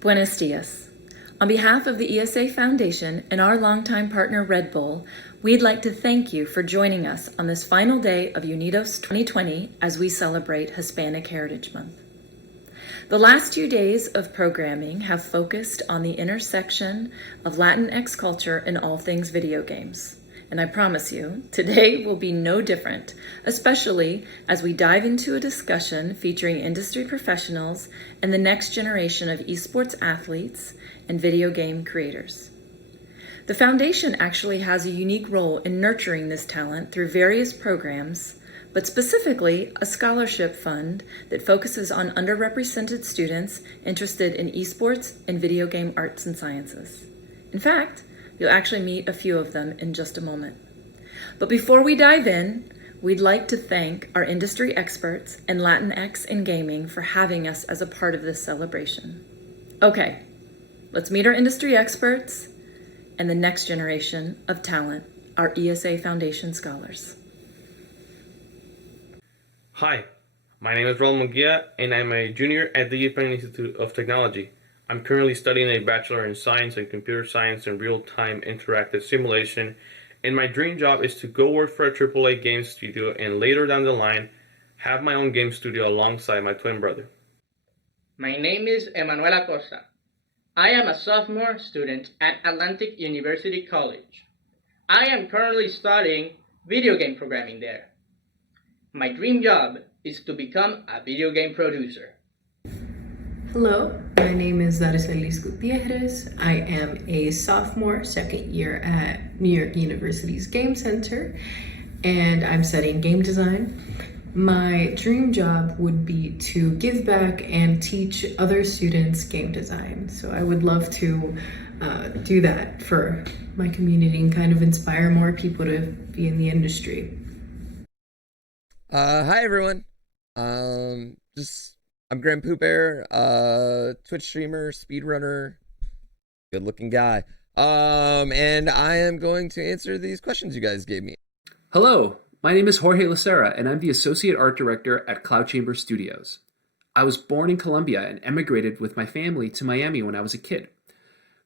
Buenos dias. On behalf of the ESA Foundation and our longtime partner Red Bull, we'd like to thank you for joining us on this final day of Unidos 2020 as we celebrate Hispanic Heritage Month. The last 2 days of programming have focused on the intersection of Latinx culture and all things video games. And I promise you, today will be no different, especially as we dive into a discussion featuring industry professionals and the next generation of esports athletes and video game creators. The foundation actually has a unique role in nurturing this talent through various programs, but specifically a scholarship fund that focuses on underrepresented students interested in esports and video game arts and sciences. In fact, you'll actually meet a few of them in just a moment. But before we dive in, we'd like to thank our industry experts and Latinx in gaming for having us as a part of this celebration. Okay, let's meet our industry experts and the next generation of talent, our ESA Foundation scholars. Hi, my name is Raul Munguia, and I'm a junior at the European Institute of Technology. I'm currently studying a Bachelor in Science and Computer Science and Real-Time Interactive Simulation, and my dream job is to go work for a AAA game studio and later down the line, have my own game studio alongside my twin brother. My name is Emanuel Acosta. I am a sophomore student at Atlantic University College. I am currently studying video game programming there. My dream job is to become a video game producer. Hello, my name is Daricelis Gutierrez. I am a sophomore, second year at New York University's Game Center, and I'm studying game design. My dream job would be to give back and teach other students game design. So I would love to do that for my community and kind of inspire more people to be in the industry. Hi everyone. I'm Graham Pooper, Twitch streamer, speedrunner, good looking guy. And I am going to answer these questions you guys gave me. Hello, my name is Jorge Lacera, and I'm the Associate Art Director at Cloud Chamber Studios. I was born in Colombia and emigrated with my family to Miami when I was a kid.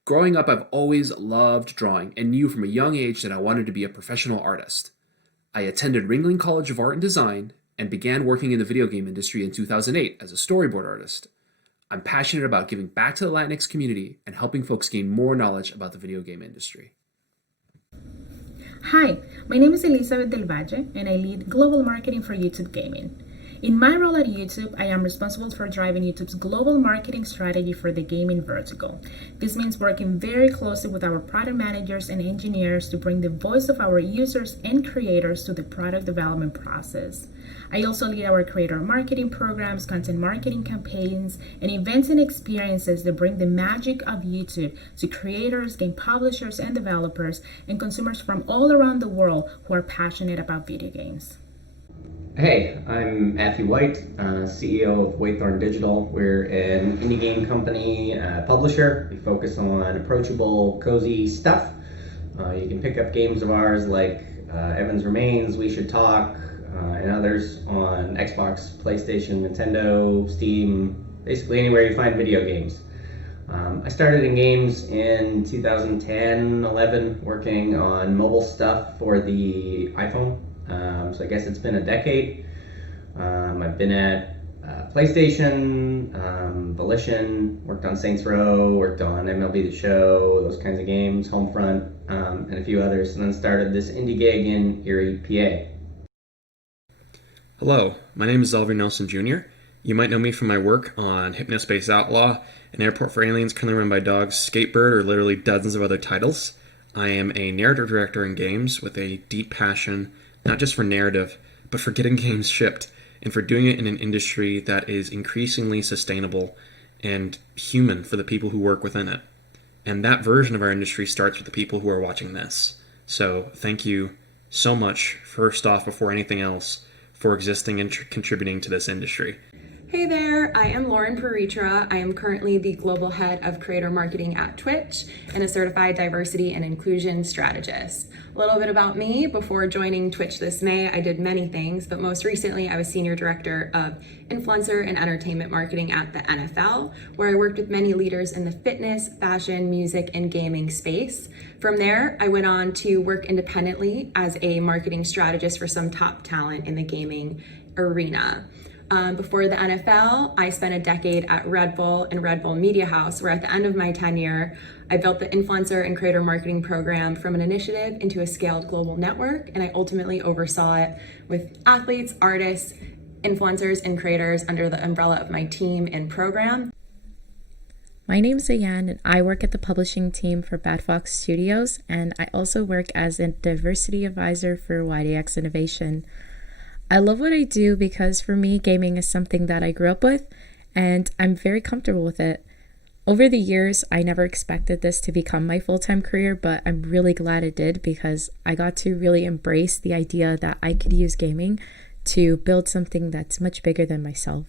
Growing up, I've always loved drawing and knew from a young age that I wanted to be a professional artist. I attended Ringling College of Art and Design and began working in the video game industry in 2008 as a storyboard artist. I'm passionate about giving back to the Latinx community and helping folks gain more knowledge about the video game industry. Hi, my name is Elizabeth Del Valle, and I lead global marketing for YouTube Gaming. In my role at YouTube, I am responsible for driving YouTube's global marketing strategy for the gaming vertical. This means working very closely with our product managers and engineers to bring the voice of our users and creators to the product development process. I also lead our creator marketing programs, content marketing campaigns, and events and experiences that bring the magic of YouTube to creators, game publishers, and developers, and consumers from all around the world who are passionate about video games. Hey, I'm Matthew White, CEO of Waythorn Digital. We're an indie game company publisher. We focus on approachable, cozy stuff. You can pick up games of ours like Evans Remains, We Should Talk, and others on Xbox, PlayStation, Nintendo, Steam, basically anywhere you find video games. I started in games in 2010-11, working on mobile stuff for the iPhone. So I guess it's been a decade. I've been at PlayStation, Volition, worked on Saints Row, worked on MLB The Show, those kinds of games, Homefront, and a few others, and then started this indie gig in Erie, PA. Hello, my name is Elvir Nelson Jr. You might know me from my work on Hypnospace Outlaw, an airport for aliens currently run by dogs, Skatebird, or literally dozens of other titles. I am a narrative director in games with a deep passion, not just for narrative, but for getting games shipped, and for doing it in an industry that is increasingly sustainable and human for the people who work within it. And that version of our industry starts with the people who are watching this. So thank you so much, first off, before anything else, for existing and contributing to this industry. Hey there, I am Lauren Peritra. I am currently the Global Head of Creator Marketing at Twitch and a Certified Diversity and Inclusion Strategist. A little bit about me: before joining Twitch this May, I did many things, but most recently I was Senior Director of Influencer and Entertainment Marketing at the NFL, where I worked with many leaders in the fitness, fashion, music, and gaming space. From there, I went on to work independently as a marketing strategist for some top talent in the gaming arena. Before the NFL, I spent a decade at Red Bull and Red Bull Media House, where at the end of my tenure, I built the influencer and creator marketing program from an initiative into a scaled global network, and I ultimately oversaw it with athletes, artists, influencers, and creators under the umbrella of my team and program. My name is Ayan, and I work at the publishing team for Bad Fox Studios, and I also work as a diversity advisor for YDX Innovation. I love what I do because for me, gaming is something that I grew up with, and I'm very comfortable with it. Over the years, I never expected this to become my full-time career, but I'm really glad it did because I got to really embrace the idea that I could use gaming to build something that's much bigger than myself.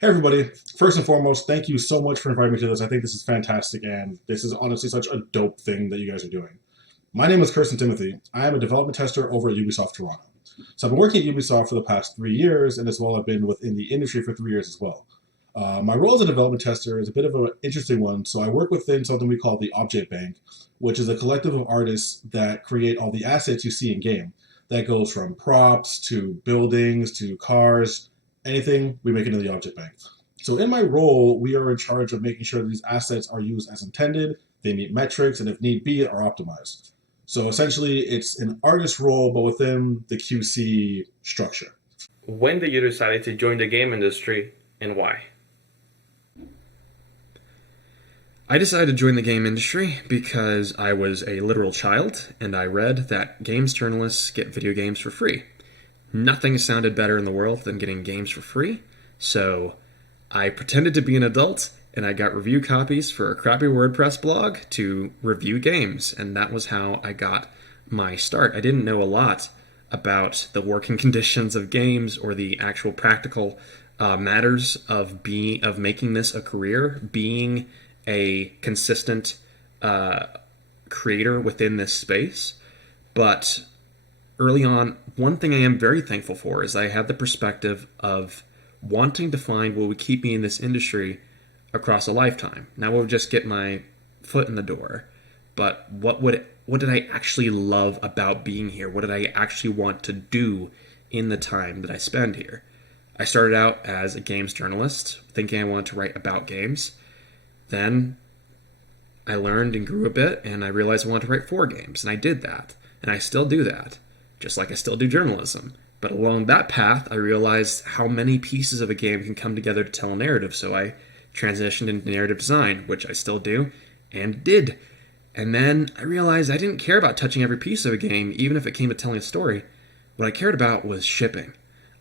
Hey everybody, first and foremost, thank you so much for inviting me to this. I think this is fantastic, and this is honestly such a dope thing that you guys are doing. My name is Kirsten Timothy. I am a development tester over at Ubisoft Toronto. So I've been working at Ubisoft for the past 3 years, and as well I've been within the industry for 3 years as well. My role as a development tester is a bit of an interesting one. So I work within something we call the Object Bank, which is a collective of artists that create all the assets you see in game. That goes from props to buildings to cars, anything we make into the Object Bank. So in my role, we are in charge of making sure that these assets are used as intended, they meet metrics, and if need be, are optimized. So essentially, it's an artist role, but within the QC structure. When did you decide to join the game industry, and why? I decided to join the game industry because I was a literal child, and I read that games journalists get video games for free. Nothing sounded better in the world than getting games for free, so I pretended to be an adult, and I got review copies for a crappy WordPress blog to review games, and that was how I got my start. I didn't know a lot about the working conditions of games or the actual practical matters of making this a career, being a consistent creator within this space. But early on, one thing I am very thankful for is I had the perspective of wanting to find what would keep me in this industry across a lifetime. Now we'll just get my foot in the door, but what did I actually love about being here? What did I actually want to do in the time that I spend here? I started out as a games journalist, thinking I wanted to write about games. Then I learned and grew a bit, and I realized I wanted to write for games, and I did that, and I still do that, just like I still do journalism. But along that path, I realized how many pieces of a game can come together to tell a narrative, so I transitioned into narrative design, which I still do, and did. And then I realized I didn't care about touching every piece of a game, even if it came to telling a story. What I cared about was shipping.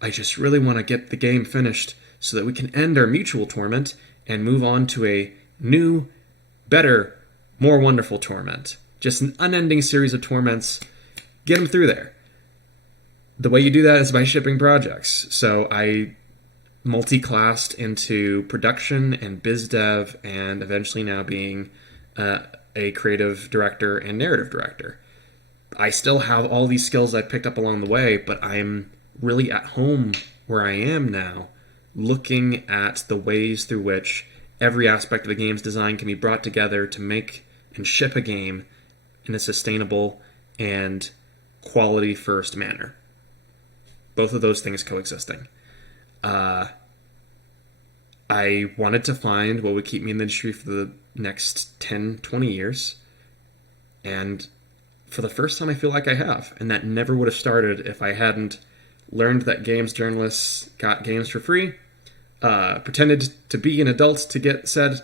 I just really want to get the game finished so that we can end our mutual torment and move on to a new, better, more wonderful torment. Just an unending series of torments. Get them through there. The way you do that is by shipping projects. So I multi-classed into production and biz dev, and eventually now being a creative director and narrative director. I still have all these skills I picked up along the way, but I'm really at home where I am now, looking at the ways through which every aspect of a game's design can be brought together to make and ship a game in a sustainable and quality-first manner. Both of those things coexisting. I wanted to find what would keep me in the industry for the next 10, 20 years. And for the first time, I feel like I have. And that never would have started if I hadn't learned that games journalists got games for free, pretended to be an adult to get said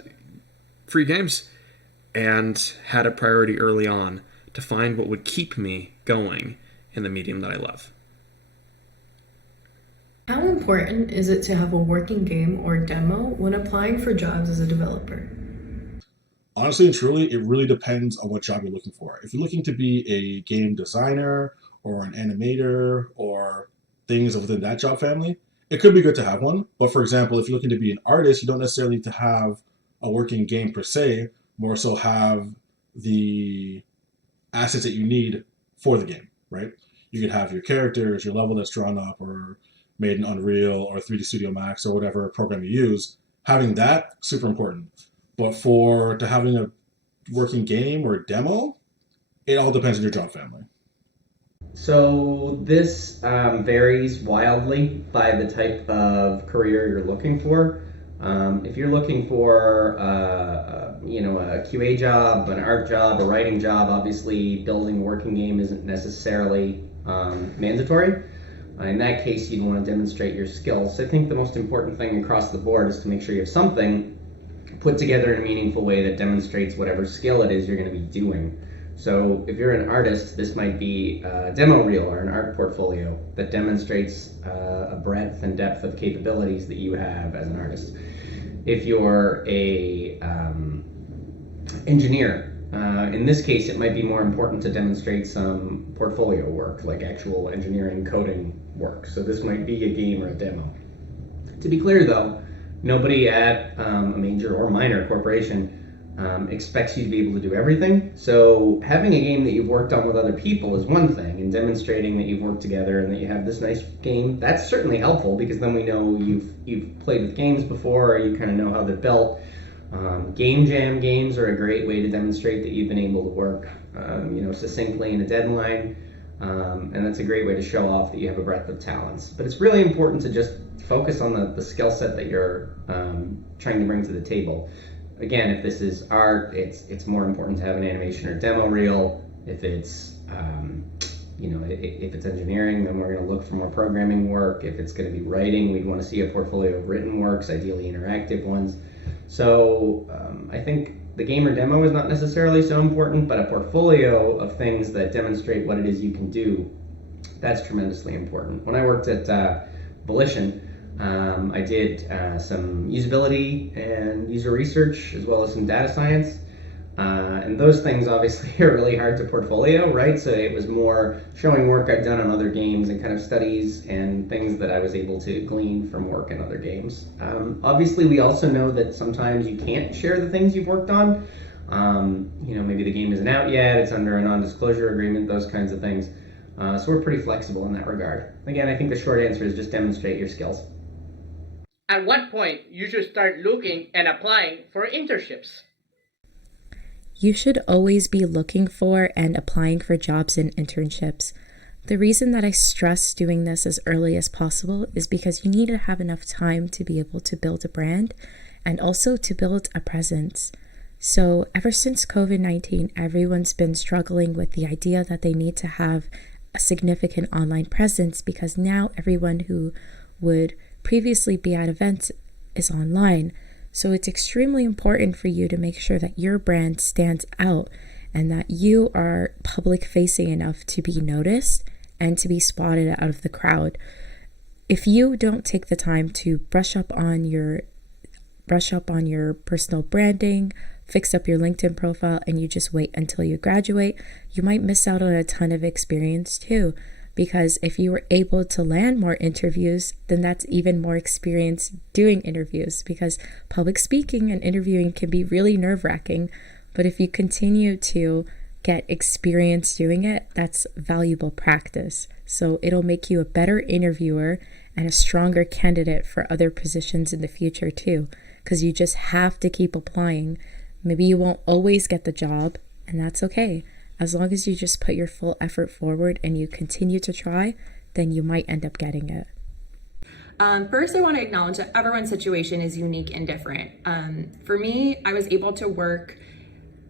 free games, and had a priority early on to find what would keep me going in the medium that I love. How important is it to have a working game or demo when applying for jobs as a developer? Honestly and truly, it really depends on what job you're looking for. If you're looking to be a game designer or an animator or things within that job family, It could be good to have one, but for example, if you're looking to be an artist, you don't necessarily need to have a working game per se, more so have the assets that you need for the game, right? You could have your characters, your level that's drawn up or made in Unreal or 3D Studio Max or whatever program you use. Having that, super important. But for to having a working game or a demo, it all depends on your job family. So this varies wildly by the type of career you're looking for. If you're looking for, a QA job, an art job, a writing job, obviously building a working game isn't necessarily mandatory. In that case, you'd want to demonstrate your skills. I think the most important thing across the board is to make sure you have something put together in a meaningful way that demonstrates whatever skill it is you're going to be doing. So if you're an artist, this might be a demo reel or an art portfolio that demonstrates a breadth and depth of capabilities that you have as an artist. If you're a engineer, in this case, it might be more important to demonstrate some portfolio work, like actual engineering coding work. So this might be a game or a demo. To be clear though, nobody at a major or minor corporation expects you to be able to do everything. So having a game that you've worked on with other people is one thing, and demonstrating that you've worked together and that you have this nice game, that's certainly helpful, because then we know you've played with games before, or you kind of know how they're built. Game jam games are a great way to demonstrate that you've been able to work succinctly in a deadline, and that's a great way to show off that you have a breadth of talents. But it's really important to just focus on the skill set that you're trying to bring to the table. Again, if this is art, it's more important to have an animation or demo reel. If it's if it's engineering, then we're going to look for more programming work. If it's going to be writing, we'd want to see a portfolio of written works, ideally interactive ones. So I think the game or demo is not necessarily so important, but a portfolio of things that demonstrate what it is you can do, that's tremendously important. When I worked at Volition, I did some usability and user research, as well as some data science. And those things obviously are really hard to portfolio, right? So it was more showing work I'd done on other games and kind of studies and things that I was able to glean from work in other games. Obviously, we also know that sometimes you can't share the things you've worked on. Maybe the game isn't out yet, it's under a non-disclosure agreement, those kinds of things. So we're pretty flexible in that regard. Again, I think the short answer is just demonstrate your skills. At what point you should start looking and applying for internships? You should always be looking for and applying for jobs and internships. The reason that I stress doing this as early as possible is because you need to have enough time to be able to build a brand and also to build a presence. So ever since COVID-19, everyone's been struggling with the idea that they need to have a significant online presence, because now everyone who would previously be at events is online. So it's extremely important for you to make sure that your brand stands out and that you are public facing enough to be noticed and to be spotted out of the crowd. If you don't take the time to brush up on your personal branding, fix up your LinkedIn profile, and you just wait until you graduate, you might miss out on a ton of experience too. Because if you were able to land more interviews, then that's even more experience doing interviews, because public speaking and interviewing can be really nerve-wracking. But if you continue to get experience doing it, that's valuable practice. So it'll make you a better interviewer and a stronger candidate for other positions in the future too, because you just have to keep applying. Maybe you won't always get the job, and that's okay. As long as you just put your full effort forward and you continue to try, then you might end up getting it. First, I want to acknowledge that everyone's situation is unique and different. For me, I was able to work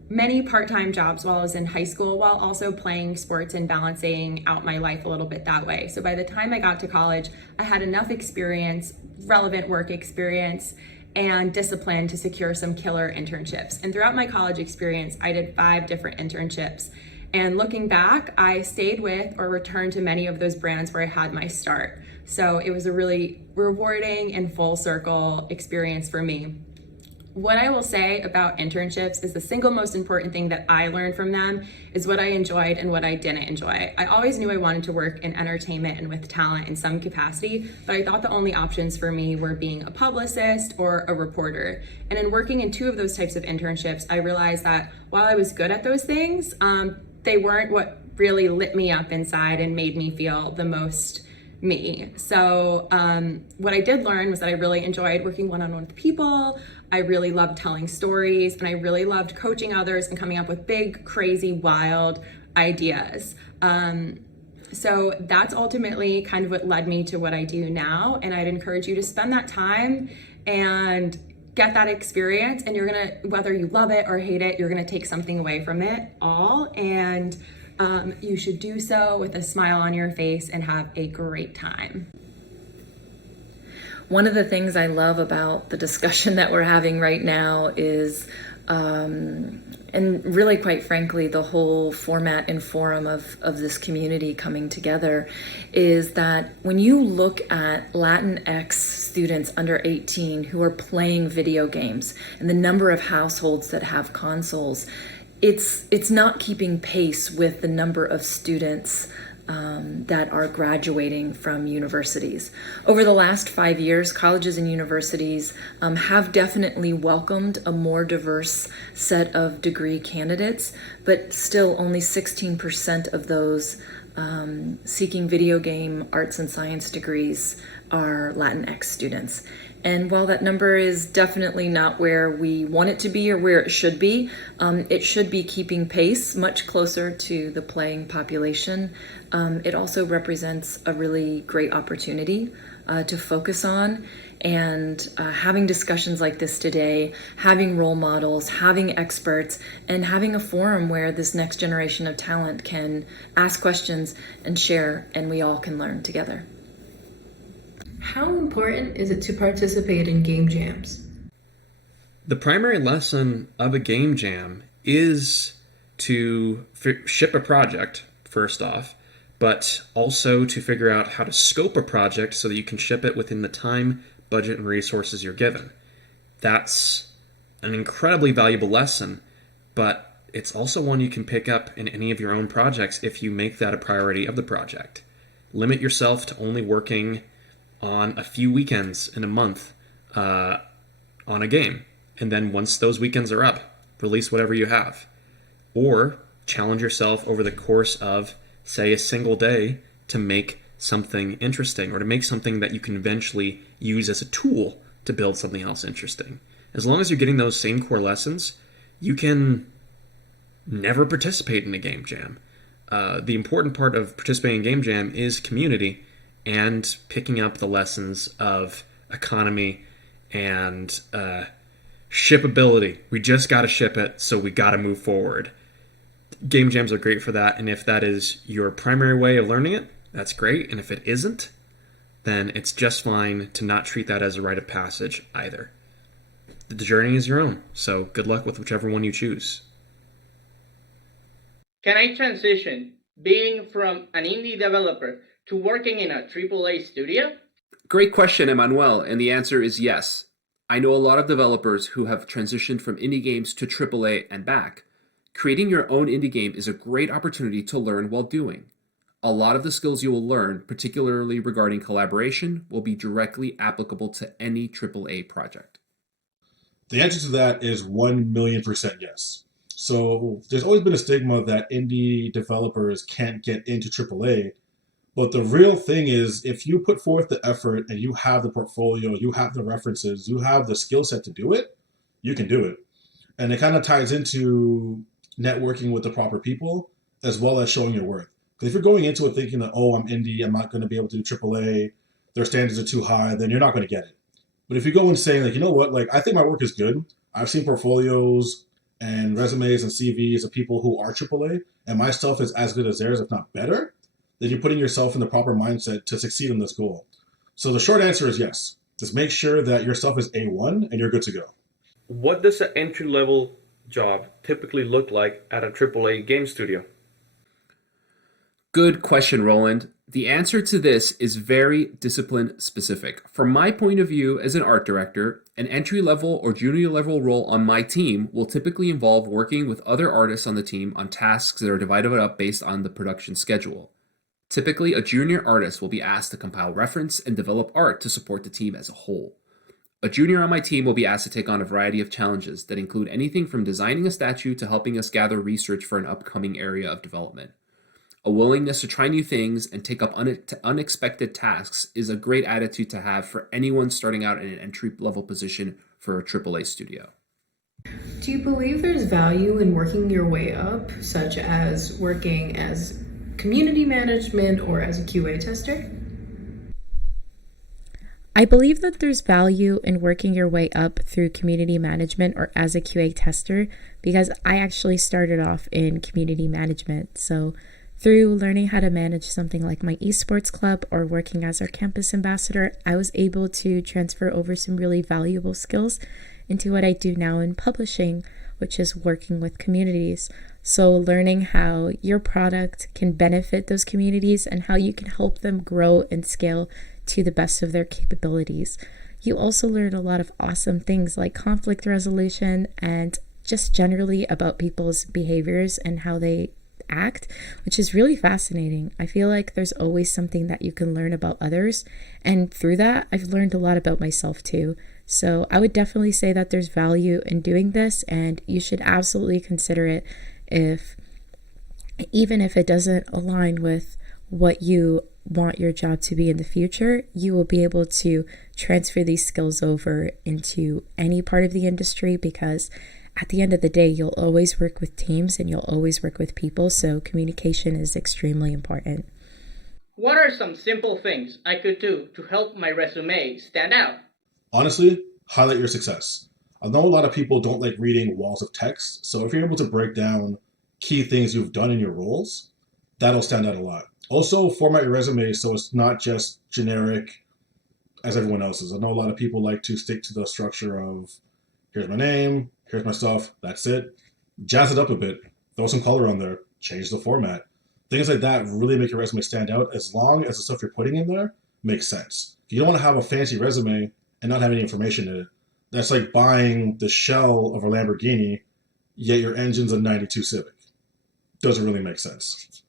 many part-time jobs while I was in high school, while also playing sports and balancing out my life a little bit that way. So by the time I got to college, I had enough experience, relevant work experience, and discipline to secure some killer internships. And throughout my college experience, I did 5 different internships. And looking back, I stayed with or returned to many of those brands where I had my start. So it was a really rewarding and full circle experience for me. What I will say about internships is the single most important thing that I learned from them is what I enjoyed and what I didn't enjoy. I always knew I wanted to work in entertainment and with talent in some capacity, but I thought the only options for me were being a publicist or a reporter. And in working in two of those types of internships, I realized that while I was good at those things, they weren't what really lit me up inside and made me feel the most me. So what I did learn was that I really enjoyed working one-on-one with people. I really loved telling stories, and I really loved coaching others and coming up with big, crazy, wild ideas. So that's ultimately kind of what led me to what I do now. And I'd encourage you to spend that time and get that experience, and you're gonna, whether you love it or hate it, you're gonna take something away from it all. And you should do so with a smile on your face and have a great time. One of the things I love about the discussion that we're having right now is, and really quite frankly, the whole format and forum of this community coming together, is that when you look at Latinx students under 18 who are playing video games and the number of households that have consoles, it's not keeping pace with the number of students that are graduating from universities. Over the last 5 years, colleges and universities have definitely welcomed a more diverse set of degree candidates, but still only 16% of those seeking video game arts and science degrees are Latinx students. And while that number is definitely not where we want it to be or where it should be keeping pace much closer to the playing population. It also represents a really great opportunity to focus on, and having discussions like this today, having role models, having experts, and having a forum where this next generation of talent can ask questions and share, and we all can learn together. How important is it to participate in game jams? The primary lesson of a game jam is to ship a project, first off, but also to figure out how to scope a project so that you can ship it within the time, budget, and resources you're given. That's an incredibly valuable lesson, but it's also one you can pick up in any of your own projects if you make that a priority of the project. Limit yourself to only working on a few weekends in a month on a game. And then once those weekends are up, release whatever you have. Or challenge yourself over the course of, say, a single day to make something interesting, or to make something that you can eventually use as a tool to build something else interesting. As long as you're getting those same core lessons, you can never participate in a game jam. The important part of participating in game jam is community and picking up the lessons of economy and shippability. We just got to ship it, so we got to move forward. Game jams are great for that, and if that is your primary way of learning it, that's great. And if it isn't, then it's just fine to not treat that as a rite of passage either. The journey is your own, so good luck with whichever one you choose. Can I transition being from an indie developer to working in a AAA studio? Great question, Emmanuel, and the answer is yes. I know a lot of developers who have transitioned from indie games to AAA and back. Creating your own indie game is a great opportunity to learn while doing. A lot of the skills you will learn, particularly regarding collaboration, will be directly applicable to any AAA project. The answer to that is 1,000,000% yes. So there's always been a stigma that indie developers can't get into AAA. But the real thing is, if you put forth the effort and you have the portfolio, you have the references, you have the skill set to do it, you can do it. And it kind of ties into networking with the proper people, as well as showing your worth. Because if you're going into it thinking that, oh, I'm indie, I'm not going to be able to do AAA, their standards are too high, then you're not going to get it. But if you go in saying, like, you know what, like, I think my work is good. I've seen portfolios and resumes and CVs of people who are AAA, and my stuff is as good as theirs, if not better, then you're putting yourself in the proper mindset to succeed in this goal. So the short answer is yes. Just make sure that your stuff is A1 and you're good to go. What does an entry-level job typically look like at a AAA game studio? Good question, Roland. The answer to this is very discipline specific. From my point of view as an art director, an entry level or junior level role on my team will typically involve working with other artists on the team on tasks that are divided up based on the production schedule. Typically, a junior artist will be asked to compile reference and develop art to support the team as a whole. A junior on my team will be asked to take on a variety of challenges that include anything from designing a statue to helping us gather research for an upcoming area of development. A willingness to try new things and take up unexpected tasks is a great attitude to have for anyone starting out in an entry-level position for a AAA studio. Do you believe there's value in working your way up, such as working as community management or as a QA tester? I believe that there's value in working your way up through community management or as a QA tester because I actually started off in community management. So through learning how to manage something like my esports club or working as our campus ambassador, I was able to transfer over some really valuable skills into what I do now in publishing, which is working with communities. So learning how your product can benefit those communities and how you can help them grow and scale to the best of their capabilities. You also learn a lot of awesome things like conflict resolution and just generally about people's behaviors and how they act, which is really fascinating. I feel like there's always something that you can learn about others, and through that I've learned a lot about myself too. So I would definitely say that there's value in doing this, and you should absolutely consider it even if it doesn't align with what you want your job to be in the future. You will be able to transfer these skills over into any part of the industry because at the end of the day, you'll always work with teams and you'll always work with people, so communication is extremely important. What are some simple things I could do to help my resume stand out? Honestly, highlight your success. I know a lot of people don't like reading walls of text, so if you're able to break down key things you've done in your roles, that'll stand out a lot. Also, format your resume so it's not just generic as everyone else's. I know a lot of people like to stick to the structure of here's my name, here's my stuff, that's it. Jazz it up a bit, throw some color on there, change the format. Things like that really make your resume stand out as long as the stuff you're putting in there makes sense. You don't want to have a fancy resume and not have any information in it. That's like buying the shell of a Lamborghini, yet your engine's a 92 Civic. Doesn't really make sense.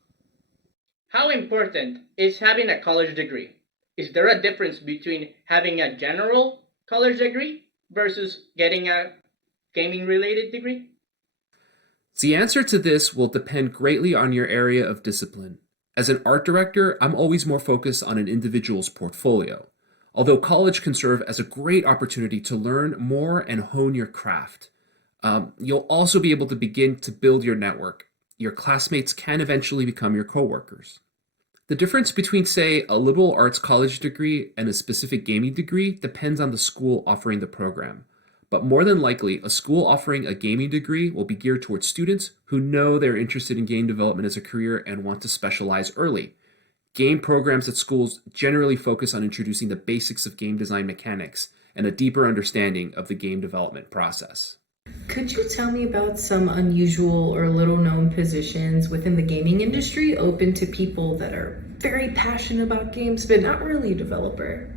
How important is having a college degree? Is there a difference between having a general college degree versus getting a gaming-related degree? The answer to this will depend greatly on your area of discipline. As an art director, I'm always more focused on an individual's portfolio, although college can serve as a great opportunity to learn more and hone your craft. You'll also be able to begin to build your network. Your classmates can eventually become your coworkers. The difference between, say, a liberal arts college degree and a specific gaming degree depends on the school offering the program. But more than likely, a school offering a gaming degree will be geared towards students who know they're interested in game development as a career and want to specialize early. Game programs at schools generally focus on introducing the basics of game design mechanics and a deeper understanding of the game development process. Could you tell me about some unusual or little-known positions within the gaming industry open to people that are very passionate about games but not really a developer?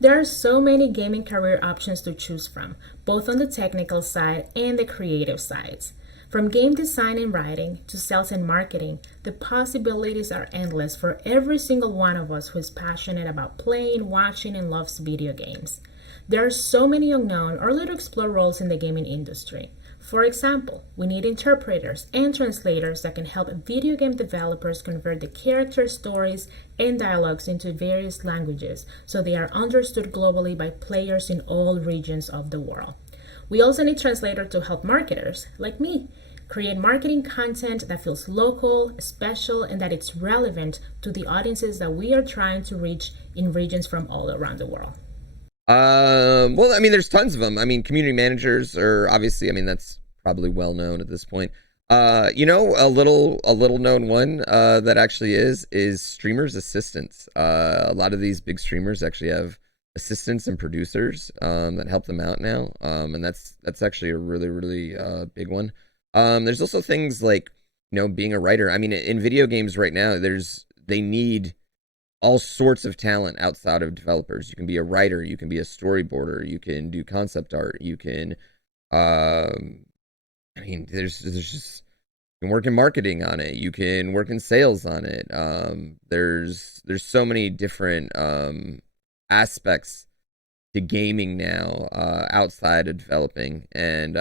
There are so many gaming career options to choose from, both on the technical side and the creative sides. From game design and writing to sales and marketing, the possibilities are endless for every single one of us who is passionate about playing, watching, and loves video games. There are so many unknown or little explored roles in the gaming industry. For example, we need interpreters and translators that can help video game developers convert the character stories and dialogues into various languages so they are understood globally by players in all regions of the world. We also need translators to help marketers, like me, create marketing content that feels local, special, and that it's relevant to the audiences that we are trying to reach in regions from all around the world. Well, I mean, there's tons of them. I mean, community managers are obviously, I mean, that's probably well known at this point. A little known one that actually is streamers assistants. A lot of these big streamers actually have assistants and producers that help them out now, and that's actually a really big one. There's also things like being a writer. I mean, in video games right now, they need all sorts of talent outside of developers. You can be a writer, you can be a storyboarder, you can do concept art, you can, I mean, there's just, you can work in marketing on it, you can work in sales on it. There's so many different aspects to gaming now outside of developing, and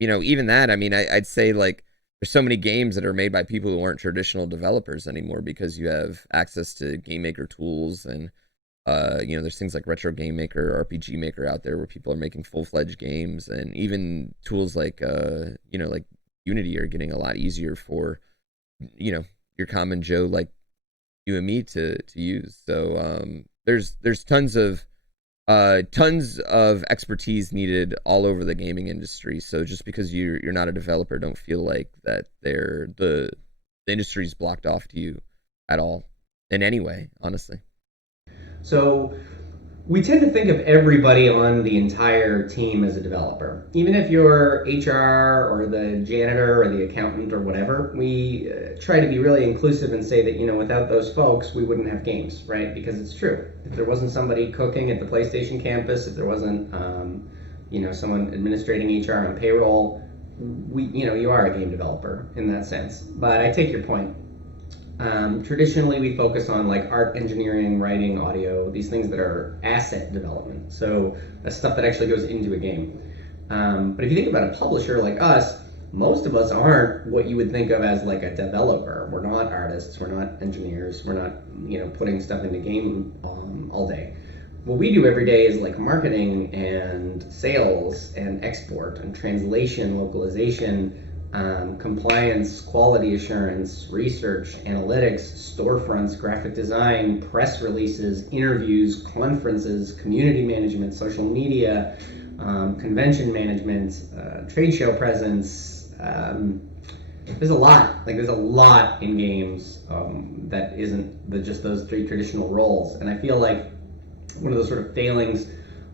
even that. I mean, I'd say like there's so many games that are made by people who aren't traditional developers anymore because you have access to game maker tools, and there's things like Retro Game Maker, RPG Maker out there where people are making full-fledged games, and even tools like like Unity are getting a lot easier for your common Joe like you and me to use. So there's tons of expertise needed all over the gaming industry. So just because you're not a developer, don't feel like that the industry's blocked off to you at all in any way, honestly. So we tend to think of everybody on the entire team as a developer. Even if you're HR or the janitor or the accountant or whatever, we try to be really inclusive and say that, without those folks, we wouldn't have games, right? Because it's true. If there wasn't somebody cooking at the PlayStation campus, if there wasn't, someone administrating HR and payroll, you are a game developer in that sense. But I take your point. Traditionally, we focus on like art, engineering, writing, audio, these things that are asset development. So that's stuff that actually goes into a game. But if you think about a publisher like us, most of us aren't what you would think of as like a developer. We're not artists, we're not engineers, we're not, putting stuff into game all day. What we do every day is like marketing and sales and export and translation, localization, compliance, quality assurance, research, analytics, storefronts, graphic design, press releases, interviews, conferences, community management, social media, convention management, trade show presence. There's a lot. There's a lot in games that isn't just those three traditional roles. And I feel like one of those sort of failings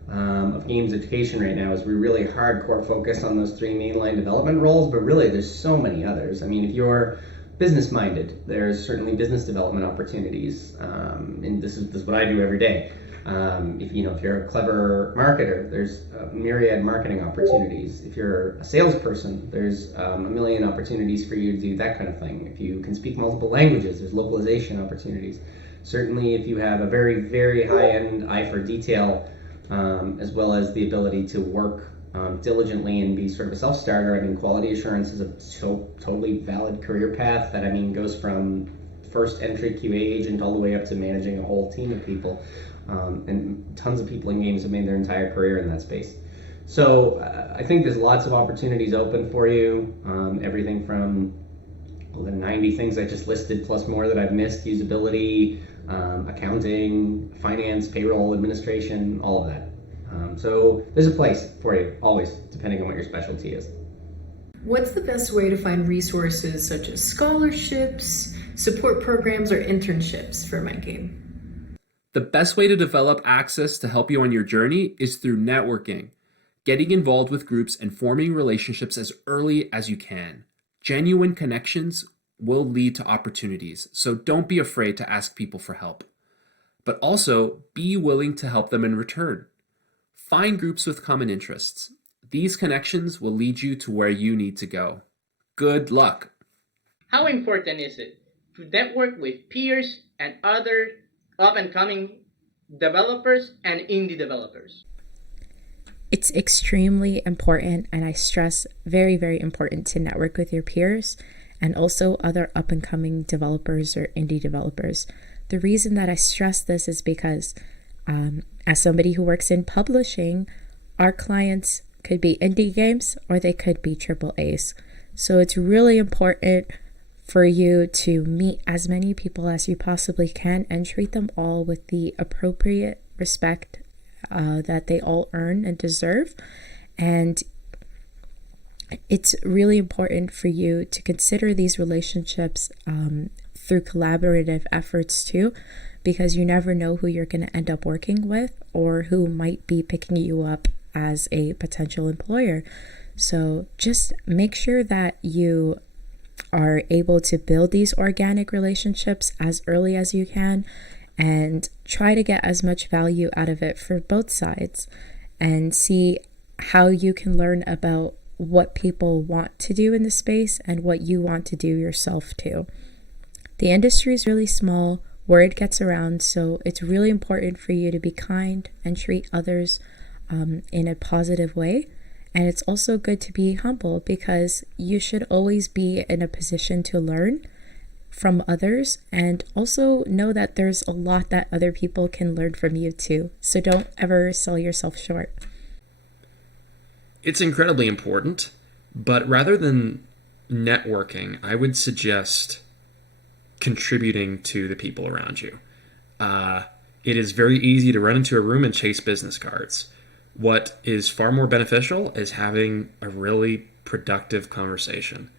of games education right now is we really hardcore focus on those three mainline development roles, but really there's so many others. I mean, if you're business minded, there's certainly business development opportunities, and this is what I do every day. If you're a clever marketer, there's a myriad marketing opportunities. If you're a salesperson, there's a million opportunities for you to do that kind of thing. If you can speak multiple languages, there's localization opportunities. Certainly, if you have a very, very high-end eye for detail, as well as the ability to work diligently and be sort of a self-starter. I mean, quality assurance is a totally valid career path that, goes from first entry QA agent all the way up to managing a whole team of people. And tons of people in games have made their entire career in that space. So I think there's lots of opportunities open for you. Everything from the 90 things I just listed, plus more that I've missed, usability, accounting, finance, payroll, administration, all of that. So there's a place for you, always, depending on what your specialty is. What's the best way to find resources such as scholarships, support programs, or internships for my game? The best way to develop access to help you on your journey is through networking, getting involved with groups and forming relationships as early as you can. Genuine connections will lead to opportunities, so don't be afraid to ask people for help. But also, be willing to help them in return. Find groups with common interests. These connections will lead you to where you need to go. Good luck! How important is it to network with peers and other up-and-coming developers and indie developers? It's extremely important, and I stress very, very important to network with your peers and also other up-and-coming developers or indie developers. The reason that I stress this is because as somebody who works in publishing, our clients could be indie games or they could be AAAs. So it's really important for you to meet as many people as you possibly can and treat them all with the appropriate respect that they all earn and deserve. And it's really important for you to consider these relationships through collaborative efforts too, because you never know who you're going to end up working with or who might be picking you up as a potential employer. So just make sure that you are able to build these organic relationships as early as you can and try to get as much value out of it for both sides and see how you can learn about what people want to do in the space and what you want to do yourself too. The industry is really small, word gets around, so it's really important for you to be kind and treat others in a positive way. And it's also good to be humble because you should always be in a position to learn from others and also know that there's a lot that other people can learn from you too. So don't ever sell yourself short. It's incredibly important, but rather than networking, I would suggest contributing to the people around you. It is very easy to run into a room and chase business cards. What is far more beneficial is having a really productive conversation.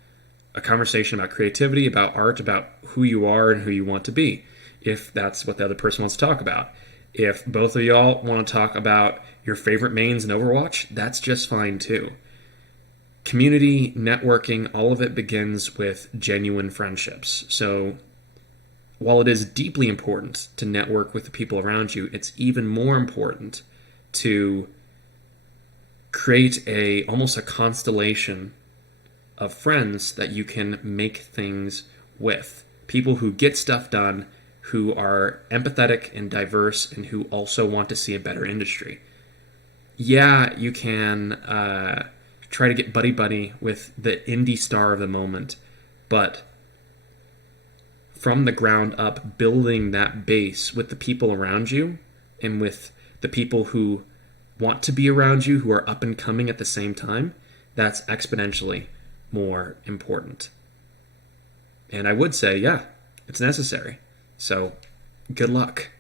A conversation about creativity, about art, about who you are and who you want to be, if that's what the other person wants to talk about. If both of y'all want to talk about your favorite mains in Overwatch, that's just fine too. Community, networking, all of it begins with genuine friendships. So while it is deeply important to network with the people around you, it's even more important to create almost a constellation of friends that you can make things with. People who get stuff done, who are empathetic and diverse, and who also want to see a better industry. Yeah, you can try to get buddy-buddy with the indie star of the moment, but from the ground up, building that base with the people around you and with the people who want to be around you, who are up and coming at the same time, that's exponentially more important. And I would say, yeah, it's necessary. So, good luck.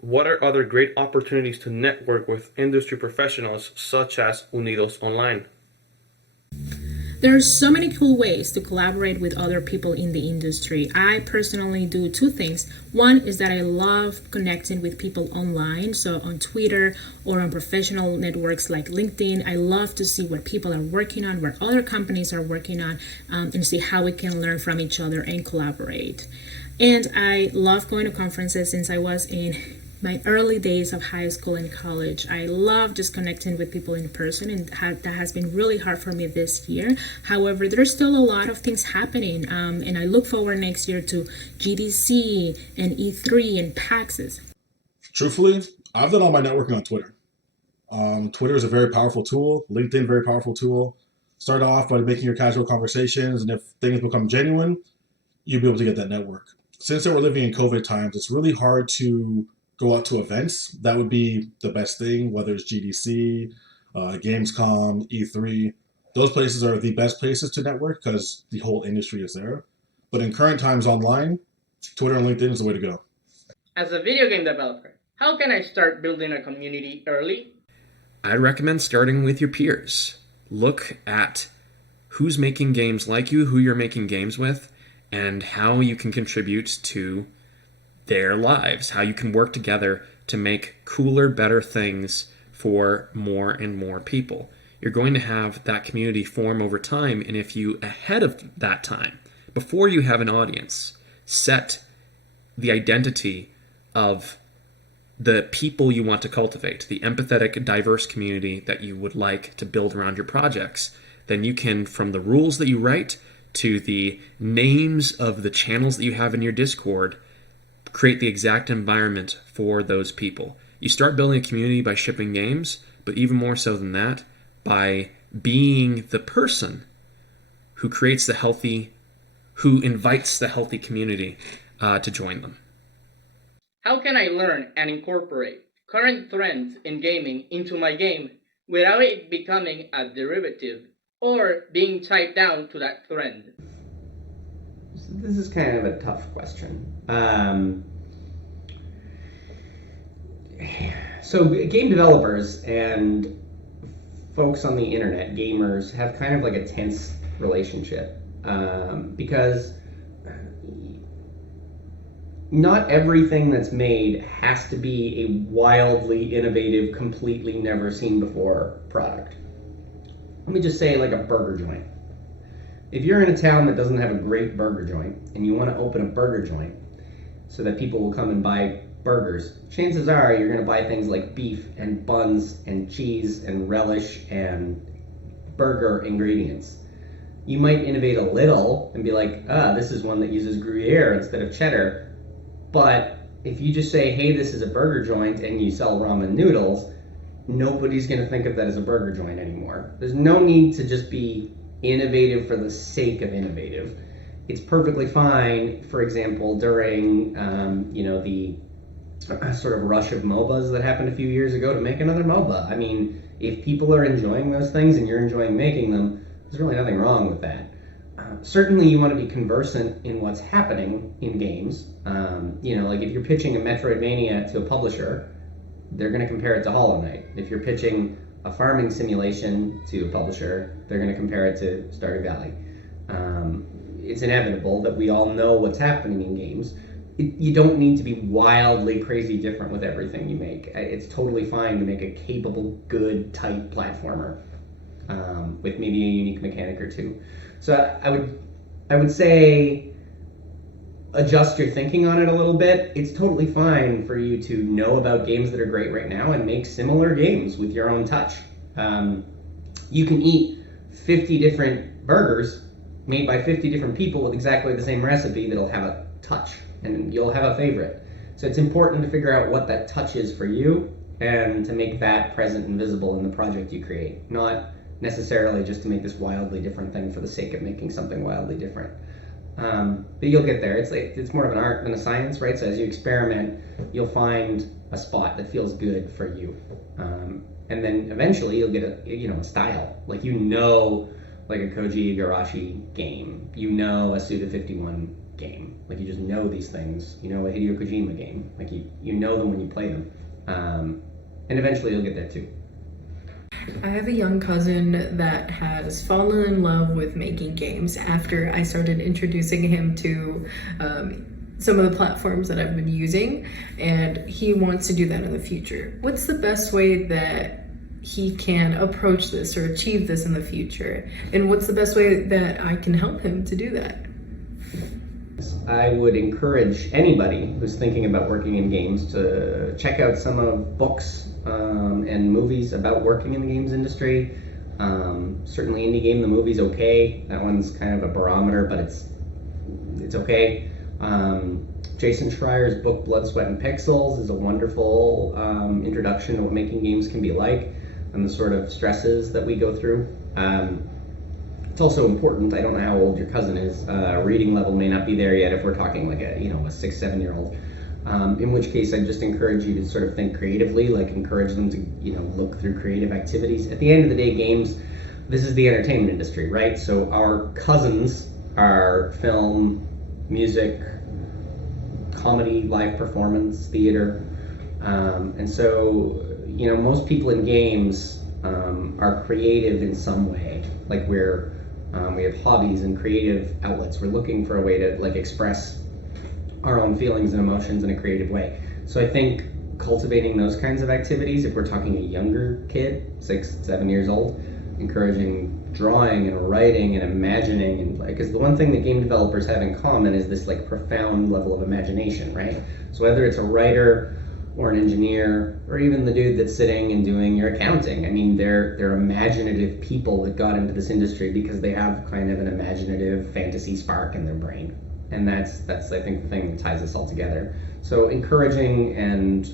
What are other great opportunities to network with industry professionals such as Unidos Online? There are so many cool ways to collaborate with other people in the industry. I personally do two things. One is that I love connecting with people online, so on Twitter or on professional networks like LinkedIn. I love to see what people are working on, what other companies are working on, and see how we can learn from each other and collaborate. And I love going to conferences since I was in my early days of high school and college. I love just connecting with people in person, and that has been really hard for me this year. However, there's still a lot of things happening, and I look forward next year to GDC and E3 and PAXs. Truthfully, I've done all my networking on Twitter. Twitter is a very powerful tool. LinkedIn, very powerful tool. Start off by making your casual conversations, and if things become genuine, you'll be able to get that network. Since that we're living in COVID times, it's really hard to go out to events. That would be the best thing, whether it's GDC, Gamescom, E3. Those places are the best places to network because the whole industry is there. But in current times online, Twitter and LinkedIn is the way to go. As a video game developer, how can I start building a community early? I'd recommend starting with your peers. Look at who's making games like you, who you're making games with, and how you can contribute to their lives, how you can work together to make cooler, better things for more and more people. You're going to have that community form over time, and if you, ahead of that time, before you have an audience, set the identity of the people you want to cultivate, the empathetic, diverse community that you would like to build around your projects, then you can, from the rules that you write to the names of the channels that you have in your Discord, create the exact environment for those people. You start building a community by shipping games, but even more so than that, by being the person who creates who invites the healthy community to join them. How can I learn and incorporate current trends in gaming into my game without it becoming a derivative or being tied down to that trend? This is kind of a tough question. So game developers and folks on the internet, gamers, have kind of like a tense relationship because not everything that's made has to be a wildly innovative, completely never seen before product. Let me just say like a burger joint. If you're in a town that doesn't have a great burger joint and you want to open a burger joint so that people will come and buy burgers, chances are you're going to buy things like beef and buns and cheese and relish and burger ingredients. You might innovate a little and be like, this is one that uses Gruyere instead of cheddar. But if you just say, hey, this is a burger joint and you sell ramen noodles, nobody's going to think of that as a burger joint anymore. There's no need to just be innovative for the sake of innovative. It's perfectly fine, for example, during the sort of rush of MOBAs that happened a few years ago, to make another MOBA. I mean, if people are enjoying those things and you're enjoying making them, there's really nothing wrong with that. Certainly you want to be conversant in what's happening in games. Like if you're pitching a Metroidvania to a publisher, they're going to compare it to Hollow Knight. If you're pitching a farming simulation to a publisher, they're going to compare it to Stardew Valley. It's inevitable that we all know what's happening in games. You don't need to be wildly crazy different with everything you make. It's totally fine to make a capable, good, tight platformer with maybe a unique mechanic or two. So I would say adjust your thinking on it a little bit. It's totally fine for you to know about games that are great right now and make similar games with your own touch. You can eat 50 different burgers made by 50 different people with exactly the same recipe that'll have a touch, and you'll have a favorite. So it's important to figure out what that touch is for you and to make that present and visible in the project you create, not necessarily just to make this wildly different thing for the sake of making something wildly different. But you'll get there. It's more of an art than a science, right? So as you experiment, you'll find a spot that feels good for you, and then eventually you'll get a style. Like like a Koji Igarashi game, a Suda 51 game. Like you just know these things. A Hideo Kojima game. Like you know them when you play them, and eventually you'll get there too. I have a young cousin that has fallen in love with making games after I started introducing him to some of the platforms that I've been using, and he wants to do that in the future. What's the best way that he can approach this or achieve this in the future? And what's the best way that I can help him to do that? I would encourage anybody who's thinking about working in games to check out some of books and movies about working in the games industry. Certainly Indie Game, the movie's okay. That one's kind of a barometer, but it's okay. Jason Schreier's book Blood, Sweat, and Pixels is a wonderful introduction to what making games can be like and the sort of stresses that we go through. It's also important, I don't know how old your cousin is, reading level may not be there yet if we're talking like a 6-7-year-old. In which case I'd just encourage you to sort of think creatively, like encourage them to look through creative activities. At the end of the day, games, this is the entertainment industry, right? So our cousins are film, music, comedy, live performance, theater, and so most people in games are creative in some way. Like we have hobbies and creative outlets. We're looking for a way to express our own feelings and emotions in a creative way. So I think cultivating those kinds of activities, if we're talking a younger kid, 6-7 years old, encouraging drawing and writing and imagining, and because the one thing that game developers have in common is this profound level of imagination, right? So whether it's a writer or an engineer or even the dude that's sitting and doing your accounting, I mean, they're imaginative people that got into this industry because they have kind of an imaginative fantasy spark in their brain. And that's I think the thing that ties us all together. So encouraging and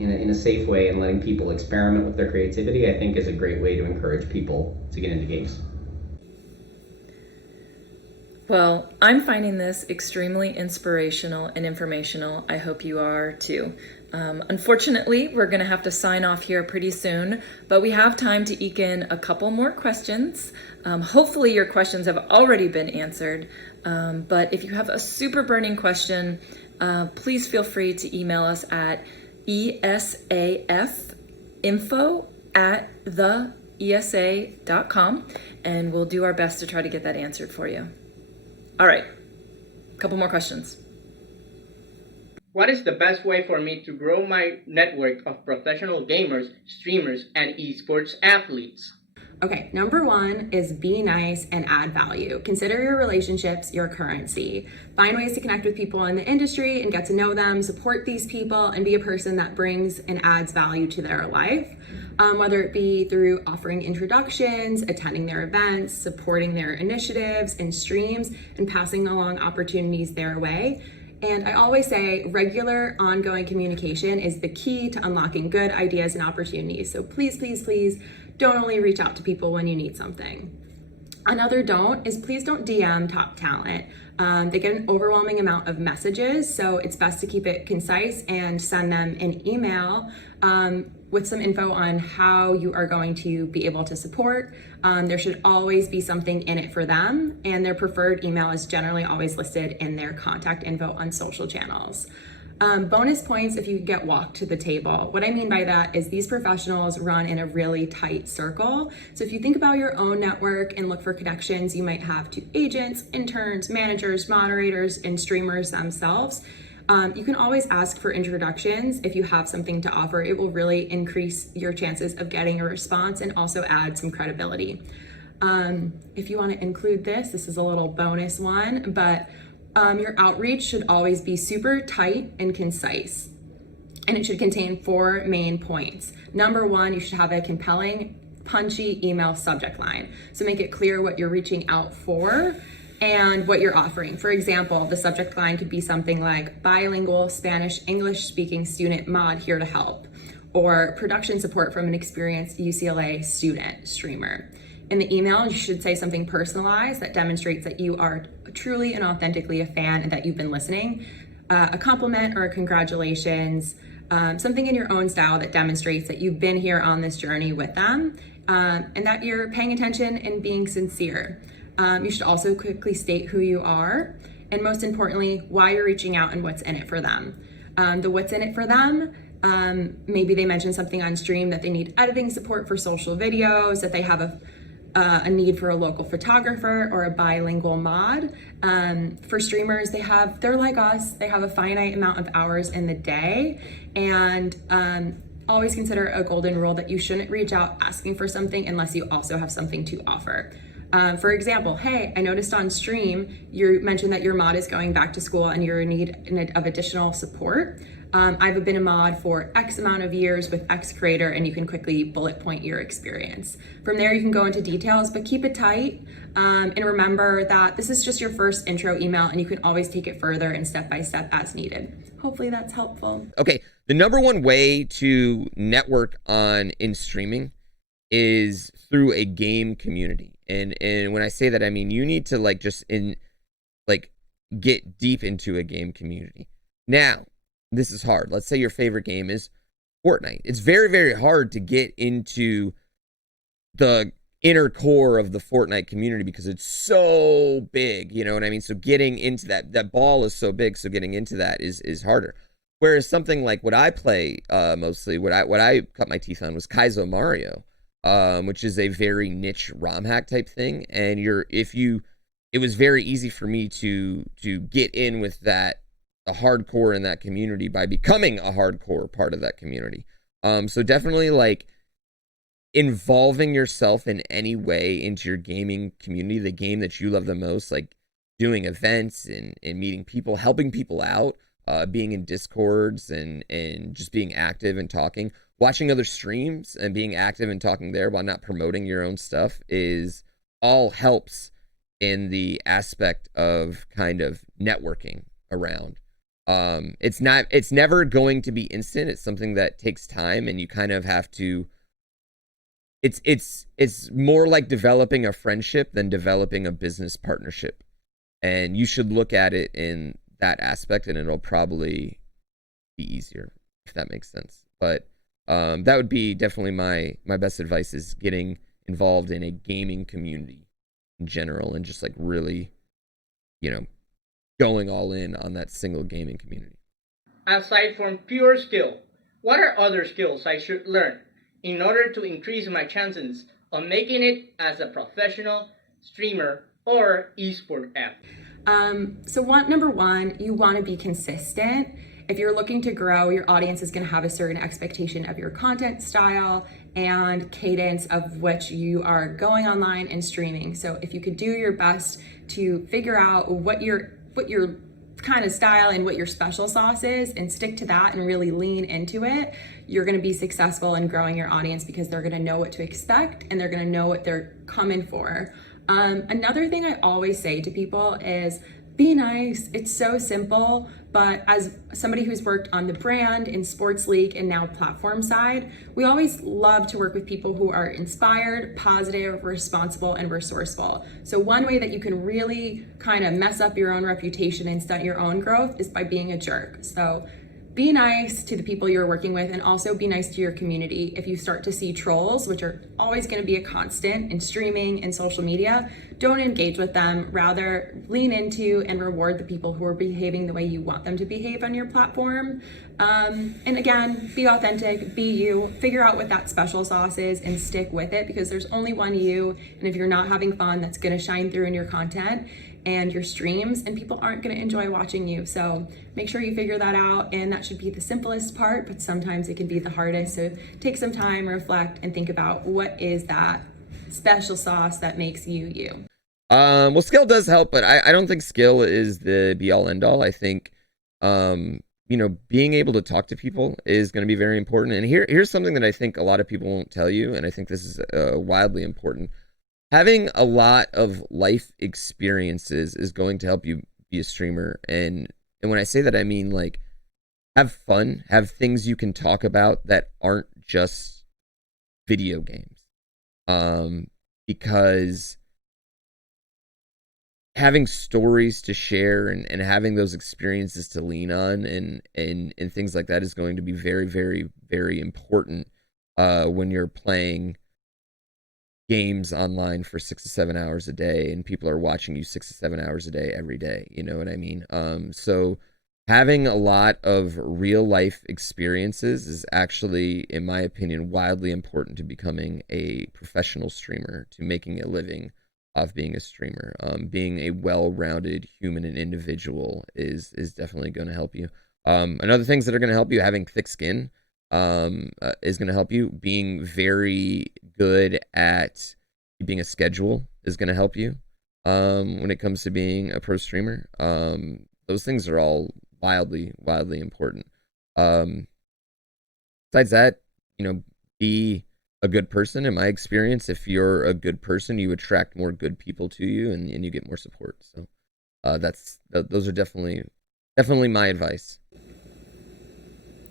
in a safe way and letting people experiment with their creativity, I think, is a great way to encourage people to get into games. Well, I'm finding this extremely inspirational and informational. I hope you are too. Unfortunately, we're going to have to sign off here pretty soon, but we have time to eke in a couple more questions. Hopefully your questions have already been answered, but if you have a super burning question, please feel free to email us at esafinfo@theesa.com, and we'll do our best to try to get that answered for you. All right, a couple more questions. What is the best way for me to grow my network of professional gamers, streamers, and esports athletes? Okay, number one is be nice and add value. Consider your relationships your currency. Find ways to connect with people in the industry and get to know them, support these people, and be a person that brings and adds value to their life. Whether it be through offering introductions, attending their events, supporting their initiatives and streams, and passing along opportunities their way. And I always say regular ongoing communication is the key to unlocking good ideas and opportunities. So please, please, please don't only reach out to people when you need something. Another don't is please don't DM top talent. They get an overwhelming amount of messages, so it's best to keep it concise and send them an email with some info on how you are going to be able to support. There should always be something in it for them, and their preferred email is generally always listed in their contact info on social channels. Bonus points if you get walked to the table. What I mean by that is these professionals run in a really tight circle. So if you think about your own network and look for connections you might have to agents, interns, managers, moderators, and streamers themselves, you can always ask for introductions if you have something to offer. It will really increase your chances of getting a response and also add some credibility. If you want to include this is a little bonus one, but your outreach should always be super tight and concise, and it should contain 4 main points. Number 1, you should have a compelling, punchy email subject line. So make it clear what you're reaching out for and what you're offering. For example, the subject line could be something like bilingual Spanish-English speaking student mod here to help, or production support from an experienced UCLA student streamer. In the email, you should say something personalized that demonstrates that you are truly and authentically a fan and that you've been listening. A compliment or a congratulations, something in your own style that demonstrates that you've been here on this journey with them and that you're paying attention and being sincere. You should also quickly state who you are, and most importantly, why you're reaching out and what's in it for them. The what's in it for them, maybe they mentioned something on stream that they need editing support for social videos, that they have a need for a local photographer or a bilingual mod. For streamers, they're like us, they have a finite amount of hours in the day, and always consider a golden rule that you shouldn't reach out asking for something unless you also have something to offer. For example, hey, I noticed on stream, you mentioned that your mod is going back to school and you're in need of additional support. I've been a mod for X amount of years with X creator, and you can quickly bullet point your experience. From there, you can go into details, but keep it tight. And remember that this is just your first intro email, and you can always take it further and step by step as needed. Hopefully that's helpful. Okay, the number one way to network in streaming is through a game community. And when I say that, I mean you need to get deep into a game community. Now, this is hard. Let's say your favorite game is Fortnite. It's very, very hard to get into the inner core of the Fortnite community because it's so big, you know what I mean? So getting into that ball is so big, so getting into that is harder. Whereas something like what I play mostly, what I cut my teeth on was Kaizo Mario, which is a very niche ROM hack type thing. And it was very easy for me to get in with the hardcore in that community by becoming a hardcore part of that community. So definitely involving yourself in any way into your gaming community, the game that you love the most, like doing events and meeting people, helping people out, being in Discords and just being active and talking, watching other streams and being active and talking there while not promoting your own stuff all helps in the aspect of kind of networking around. It's never going to be instant. It's something that takes time, and you kind of have to, it's more like developing a friendship than developing a business partnership. And you should look at it in that aspect, and it'll probably be easier, if that makes sense. But that would be definitely my best advice, is getting involved in a gaming community in general, and just really, going all in on that single gaming community. Aside from pure skill, what are other skills I should learn in order to increase my chances of making it as a professional streamer or esport athlete? So number one, you want to be consistent if you're looking to grow, your audience is going to have a certain expectation of your content style and cadence of which you are going online and streaming. So if you could do your best to figure out what your kind of style and what your special sauce is and stick to that and really lean into it, you're going to be successful in growing your audience because they're going to know what to expect and they're going to know what they're coming for. Another thing I always say to people is be nice. It's so simple, but as somebody who's worked on the brand in sports league and now platform side, we always love to work with people who are inspired, positive, responsible, and resourceful. So one way that you can really kind of mess up your own reputation and stunt your own growth is by being a jerk. So be nice to the people you're working with and also be nice to your community. If you start to see trolls, which are always going to be a constant in streaming and social media, don't engage with them. Rather, lean into and reward the people who are behaving the way you want them to behave on your platform. And again, be authentic, be you, figure out what that special sauce is and stick with it because there's only one you. And if you're not having fun, that's going to shine through in your content and your streams, and people aren't going to enjoy watching you. So make sure you figure that out, and that should be the simplest part, but sometimes it can be the hardest. So take some time, reflect, and think about what is that special sauce that makes you you. Well, skill does help, but I don't think skill is the be all end all. I think being able to talk to people is going to be very important. And here's something that I think a lot of people won't tell you, and I think this is wildly important. Having a lot of life experiences is going to help you be a streamer. And when I say that, I mean, like, have fun, have things you can talk about that aren't just video games. Because having stories to share and having those experiences to lean on and things like that is going to be very, very, very important when you're playing games online for 6 to 7 hours a day and people are watching you 6 to 7 hours a day every day. You know what I mean? So having a lot of real life experiences is actually, in my opinion, wildly important to becoming a professional streamer, to making a living off being a streamer. Being a well-rounded human and individual is definitely going to help you. Another things that are going to help you, having thick skin is going to help you. Being very good at keeping a schedule is going to help you when it comes to being a pro streamer. Those things are all wildly important. Besides that, be a good person. In my experience, if you're a good person, you attract more good people to you and you get more support. So those are definitely my advice.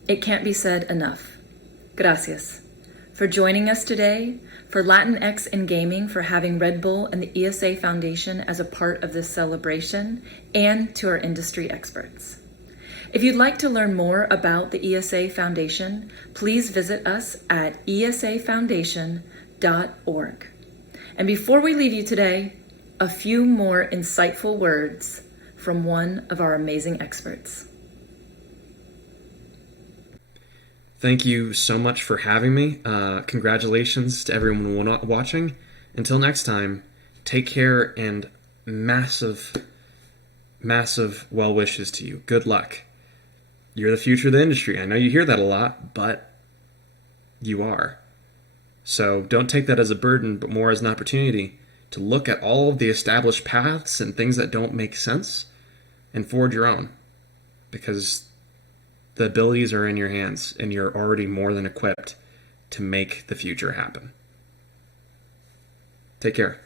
It can't be said enough. Gracias for joining us today, for Latinx in Gaming for having Red Bull and the ESA Foundation as a part of this celebration, and to our industry experts. If you'd like to learn more about the ESA Foundation, please visit us at esafoundation.org. And before we leave you today, a few more insightful words from one of our amazing experts. Thank you so much for having me. Congratulations to everyone watching. Until next time, take care and massive well wishes to you. Good luck. You're the future of the industry. I know you hear that a lot, but you are. So don't take that as a burden, but more as an opportunity to look at all of the established paths and things that don't make sense and forge your own. Because the abilities are in your hands, and you're already more than equipped to make the future happen. Take care.